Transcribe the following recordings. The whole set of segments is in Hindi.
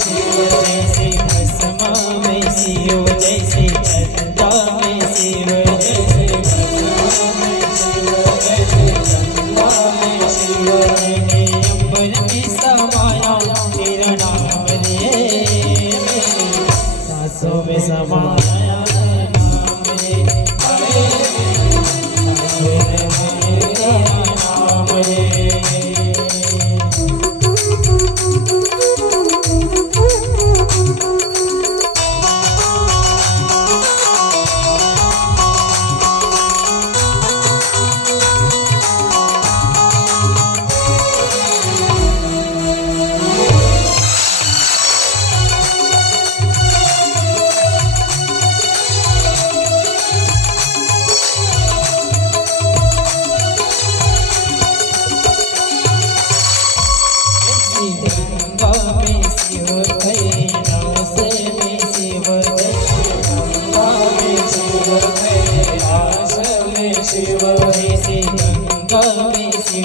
जैसे भस्मा में शिव, जैसे चंदा में शिव, जैसे भस्मा में शिव, जैसे चंदा में शिव। मैंने अंबर में समाया तेरा नाम ले, सांसों में समाया नाम ले, सांसों में तेरा नाम ले।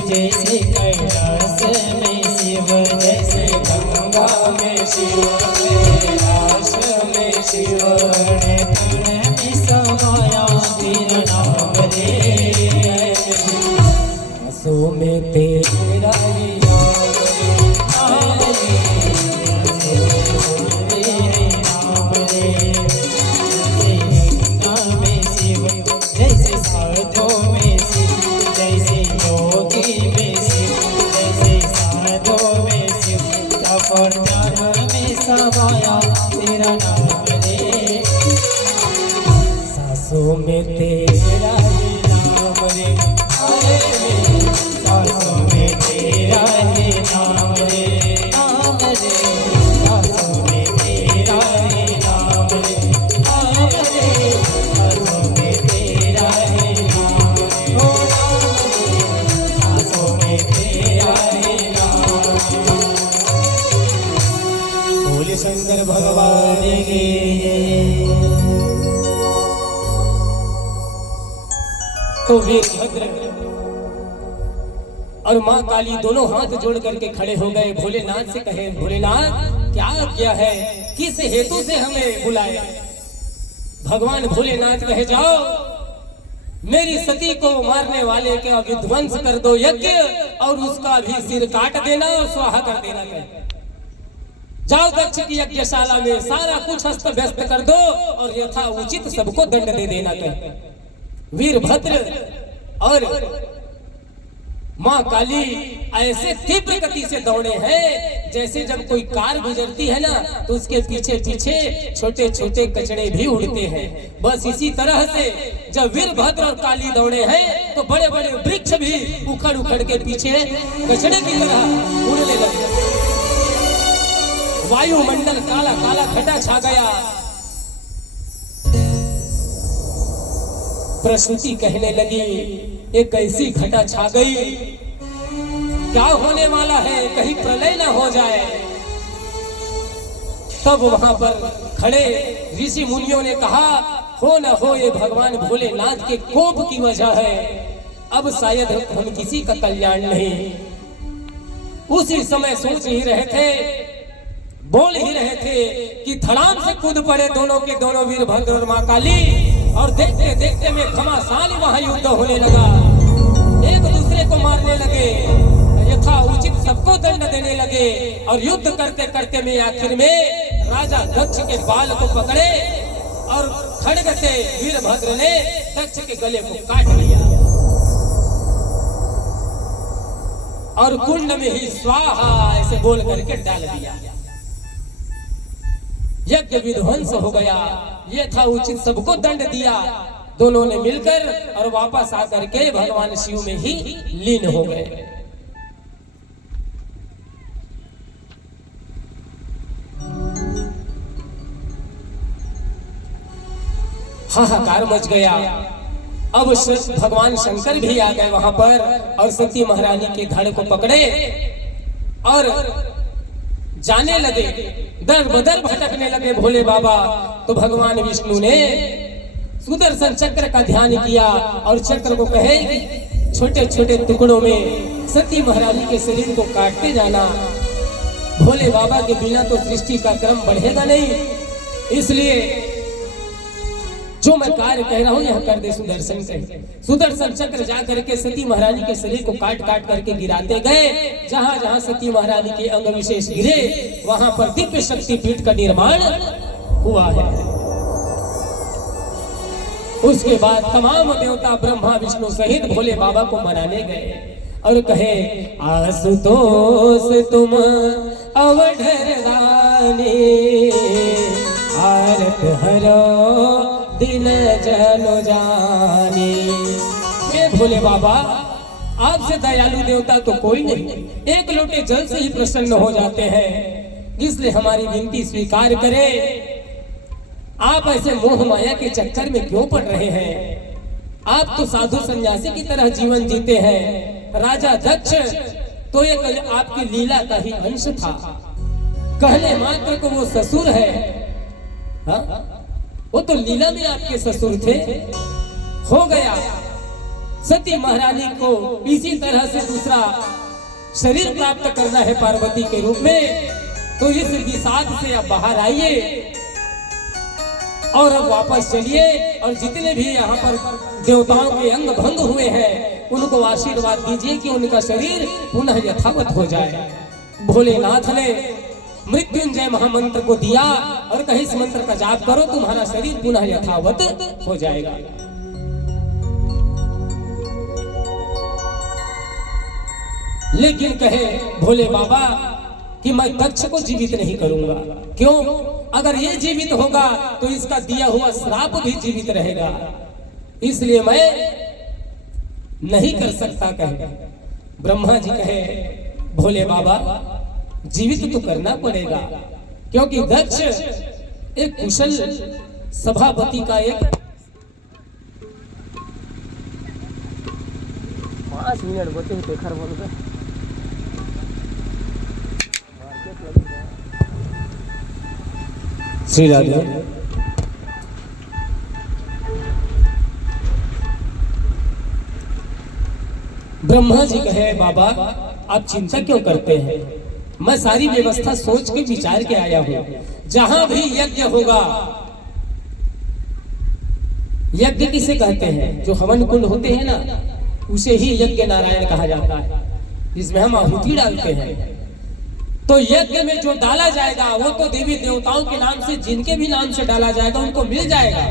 जैसे कैलाश में शिव, जैसे गंगा में शिव, कैलाश में शिव। कण कण में समाया तेरा नाम रे, सांसों में तेरा ही नाम रे, सांसों में तेरा नाम रे। जैसे गंगा में शिव, जैसे साधों में शिव, जैसे योगी में शिव, जैसे साधों में शिव। तपोध्यान में समाया तेरा नाम रे, सांसों में तेरा ही नाम रे, सांसों में तेरा ही नाम रे, नाम रे, सांसों में तेरा ही नाम रे, नाम रे, सांसों में तेरा ही नाम रे, ओ सांसों में तेरा ही नाम रे। बोले शंकर भगवान की जय। तो वीरभद्र और माँ काली दोनों हाथ जोड़ करके खड़े हो गए। भोलेनाथ से कहे, भोलेनाथ क्या किया है, किस हेतु से हमें बुलाया? भगवान भोलेनाथ कहे, जाओ मेरी सती को मारने वाले का विध्वंस कर दो यज्ञ, और उसका भी सिर काट देना और स्वाहा कर देना। कहे जाओ दक्ष की यज्ञशाला में सारा कुछ अस्त व्यस्त कर दो और यथा उचित सबको दंड दे देना। कहे वीरभद्र और माँ काली ऐसे तीव्र गति से दौड़े हैं जैसे जब कोई कार गुजरती है ना तो उसके पीछे पीछे छोटे छोटे कचड़े भी उड़ते हैं। बस इसी तरह से जब वीरभद्र और काली दौड़े हैं तो बड़े बड़े वृक्ष भी उखड़ उखड़ के पीछे कचड़े की तरह उड़ने लगे। वायुमंडल काला काला घटा छा गया। प्रसूति कहने लगी, एक ऐसी घटा छा गई, क्या होने वाला है, कहीं प्रलय न हो जाए। तब वहां पर खड़े ऋषि मुनियों ने कहा, हो न हो ये भगवान भोलेनाथ के कोप की वजह है, अब शायद हम किसी का कल्याण नहीं। उसी समय सोच ही रहे थे, बोल ही रहे थे कि धड़ाम से कूद पड़े दोनों के दोनों वीरभद्र और माँ काली, और देखते देखते में घमासान वहां युद्ध होने लगा। एक दूसरे को मारने लगे, यथा उचित सबको दंड देने लगे, और युद्ध करते करते में आखिर में राजा दक्ष के बाल को पकड़े और खड्ग से वीरभद्र ने दक्ष के गले को काट लिया और कुंड में ही स्वाहा ऐसे बोल करके डाल दिया। यज्ञ विध्वंस हो गया। ये था उचित, सबको दंड दिया। दोनों ने मिलकर और वापस आकर के भगवान शिव में ही लीन हो गए। हाहाकार मच गया। अब भगवान शंकर भी आ गए वहां पर और सती महारानी के धड़ को पकड़े और जाने लगे, दर बदर भटकने लगे भोले बाबा। तो भगवान विष्णु ने सुदर्शन चक्र का ध्यान किया और चक्र को कहे कि छोटे छोटे टुकड़ों में सती महारानी के शरीर को काटते जाना। भोले बाबा के बिना तो सृष्टि का क्रम बढ़ेगा नहीं। इसलिए जो मैं कार्य कह रहा हूं यह कर दे सुदर्शन कहे। सुदर्शन चक्र जा करके सती महारानी के शरीर को काट काट करके गिराते गए। जहां जहां सती महारानी के अंग विशेष गिरे वहां पर दिव्य शक्ति पीठ का निर्माण हुआ है। उसके बाद तमाम देवता ब्रह्मा विष्णु सहित भोले बाबा को मनाने गए और कहे आशुतोष तुम अवढरदानी आरत हरो दिन जनो जानी। हे भोले बाबा आपसे दयालु देवता तो कोई नहीं, एक लोटे जल से ही प्रसन्न हो जाते हैं, इसलिए हमारी विनती स्वीकार करें। आप ऐसे मोह माया के चक्कर में क्यों पड़ रहे हैं? आप तो साधु सन्यासी की तरह जीवन जीते हैं। राजा दक्ष तो एक आपकी लीला का ही अंश था, कहने मात्र को वो ससुर है। हा? वो तो लीला में आपके ससुर थे। हो गया सती महारानी को इसी तरह से दूसरा शरीर प्राप्त करना है पार्वती के रूप में, तो इस विषाद से अब बाहर आइए और अब वापस चलिए और जितने भी यहाँ पर देवताओं के अंग भंग हुए हैं उनको आशीर्वाद दीजिए कि उनका शरीर पुनः यथावत हो जाए। भोलेनाथ ने मृत्युंजय महामंत्र को दिया और कहे इस मंत्र का जाप करो तुम्हारा शरीर पुनः यथावत हो जाएगा। लेकिन कहे भोले बाबा कि मैं दक्ष को जीवित नहीं करूंगा। क्यों? अगर ये जीवित होगा तो इसका दिया हुआ श्राप भी जीवित रहेगा, इसलिए मैं नहीं कर सकता। कहे ब्रह्मा जी कहे भोले बाबा जीवित तो करना पड़ेगा, क्योंकि दक्ष एक कुशल सभापति का एक 5 मिनट बचे थे खर बोल का श्री राधे। ब्रह्मा जी कहे बाबा आप चिंता क्यों करते हैं? मैं सारी व्यवस्था सोच के विचार के आया हूं। जहां भी यज्ञ होगा, यज्ञ किसे कहते हैं? जो हवन कुंड होते हैं ना, उसे ही यज्ञ नारायण कहा जाता है, जिसमें हम आहुति डालते हैं। तो यज्ञ में जो डाला जाएगा वो तो देवी देवताओं के नाम से, जिनके भी नाम से डाला जाएगा उनको मिल जाएगा।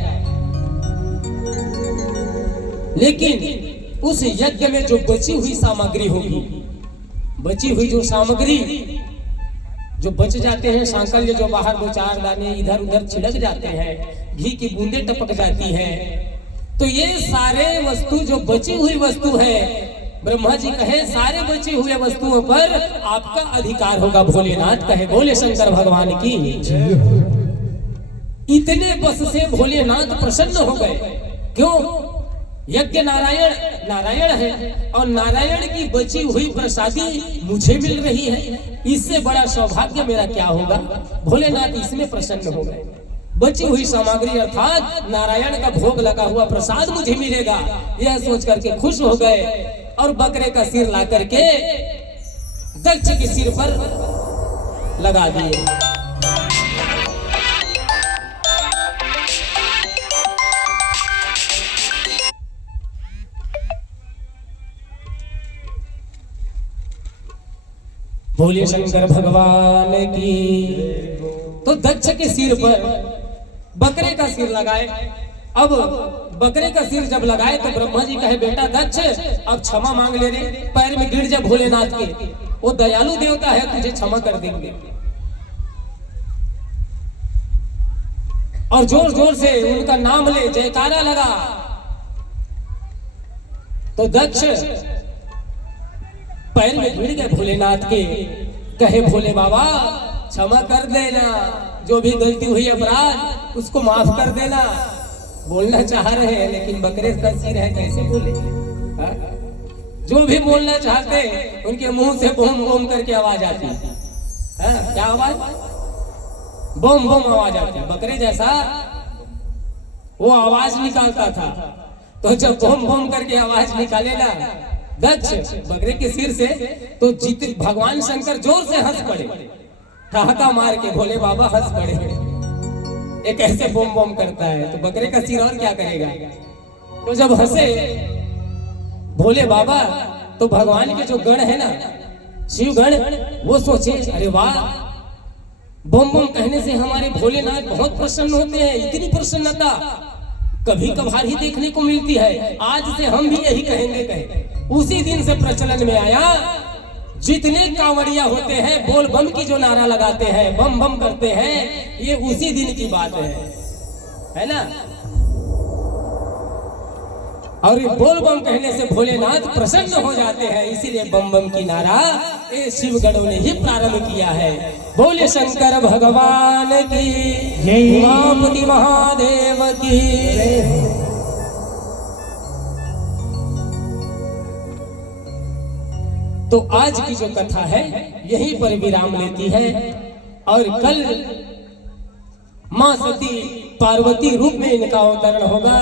लेकिन उस यज्ञ में जो बची हुई सामग्री होगी, बची हुई जो सामग्री जो बच जाते हैं, सांकल्य जो बाहर 2-4 दाने इधर उधर छिड़क जाते हैं, घी की बूंदे टपक जाती हैं, तो ये सारे वस्तु जो बची हुई वस्तु है, ब्रह्मा जी कहे सारे बचे हुए वस्तुओं पर आपका अधिकार होगा। भोलेनाथ कहे बोले शंकर भगवान की। इतने बस से भोलेनाथ प्रसन्न हो गए। क्यों? यज्ञ नारायण नारायण है और नारायण की बची हुई प्रसादी मुझे मिल रही है, इससे बड़ा सौभाग्य मेरा क्या होगा। भोलेनाथ इसमें प्रसन्न हो गए। बची हुई सामग्री अर्थात नारायण का भोग लगा हुआ प्रसाद मुझे मिलेगा, यह सोच करके खुश हो गए और बकरे का सिर ला करके दक्ष के सिर पर लगा दिए। बोले शंकर भगवान की। तो दक्ष के सिर पर बकरे का सिर लगाए। अब बकरे का सिर जब लगाए तो ब्रह्मा जी कहे बेटा दक्ष अब क्षमा मांग ले रे, पैर में गिर जा भोलेनाथ के, वो दयालु देवता है तुझे क्षमा कर देंगे। और जोर जोर से उनका नाम ले, जयकारा लगा। तो दक्ष पैर में गिर गए भोलेनाथ के, कहे भोले बाबा क्षमा कर देना, जो भी गलती हुई अपराध उसको माफ कर देना। बोलना चाह रहे हैं लेकिन बकरे का सिर है, कैसे बोले? हा? जो भी बोलना चाहते उनके मुंह से बोम बोम करके आवाज आती है। क्या आवाज? बोम बोम आवाज आती है। बकरे जैसा वो आवाज निकालता था। तो जब बोम बोम करके आवाज निकाले ना दक्ष बकरे के सिर से, तो भगवान शंकर जोर से हंस पड़े। ठहाका मार के भोले बाबा हंस पड़े। एक ऐसे बोम बोम करता है तो बकरे का सिर और क्या करेगा। तो जब हंसे भोले बाबा तो भगवान के जो गण है ना, शिव गण, वो सोचे अरे वाह, बम बम कहने से हमारे भोलेनाथ बहुत प्रसन्न होते हैं। इतनी प्रसन्नता कभी कभार ही देखने को मिलती है, आज से हम भी यही कहेंगे। कहे उसी दिन से प्रचलन में आया, जितने कांवड़िया होते हैं बोल बम की जो नारा लगाते हैं, बम बम करते हैं, ये उसी दिन की बात है ना। और ये बोल बम कहने से भोलेनाथ प्रसन्न हो जाते हैं, इसीलिए बम बम की नारा ये शिव गणों ने ही प्रारंभ किया है। बोले शंकर भगवान की जय, उमापति महादेव की जय। तो आज की जो कथा है यहीं पर विराम लेती है, और कल मां सती पार्वती रूप में इनका अवतरण होगा।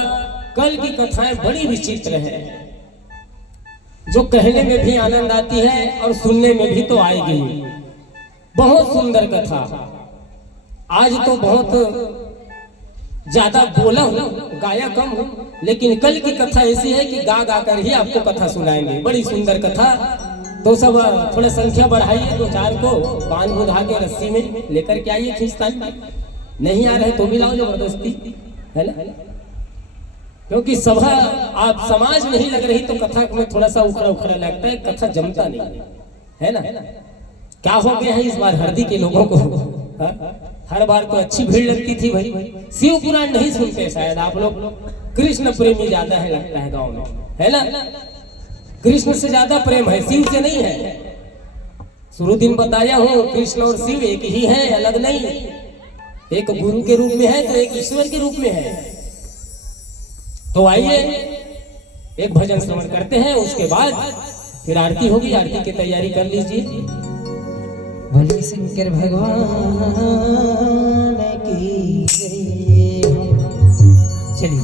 कल की कथाएं बड़ी विचित्र है, जो कहने में भी आनंद आती है और सुनने में भी तो आएगी। बहुत सुंदर कथा। आज तो बहुत ज्यादा बोला हूं, गाया कम हूं, लेकिन कल की कथा ऐसी है कि गा गा कर ही आपको कथा सुनाएंगे। बड़ी सुंदर कथा। तो सब थोड़ा संख्या बढ़ाइए, 2-4 को बांध बुधा के रस्सी में लेकर के आइए खींचतान में। नहीं आ रहे तो भी लाओ जबरदस्ती, है ना, क्योंकि सभा आप समाज नहीं लग रही तो कथा में थोड़ा सा उखड़ा उखड़ा लगता है, कथा जमता नहीं है ना। क्या हो गया है इस बार हरदी के लोगों को, हर बार तो अच्छी भीड़ लगती थी भाई। शिव पुराण नहीं सुनते शायद आप लोग, कृष्ण प्रेमी ज्यादा है लगता है गाँव में, है ना। कृष्ण से ज्यादा प्रेम है, शिव से नहीं है। शुरू दिन बताया हूँ, कृष्ण और शिव एक ही है, अलग नहीं। एक गुरु के रूप में है तो एक ईश्वर के रूप में है। तो आइए एक भजन श्रवण करते हैं, उसके बाद फिर आरती होगी। आरती की तैयारी कर लीजिए। भोले शंकर भगवान की जय।